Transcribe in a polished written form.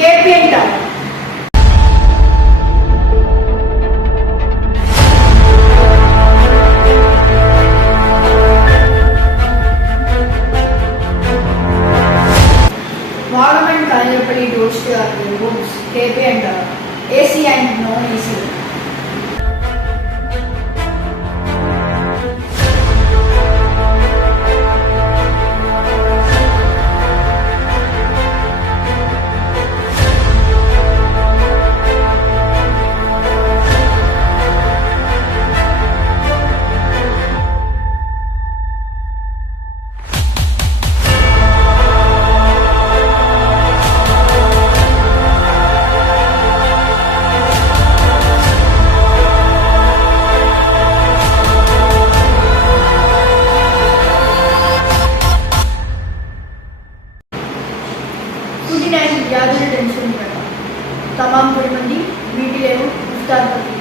KPN Tower. Waterman Kalaipalli doors to our rooms, KPN Tower. AC and non-AC. व्याधुल tension तमाम कुछ मंदी VT level इफ्तार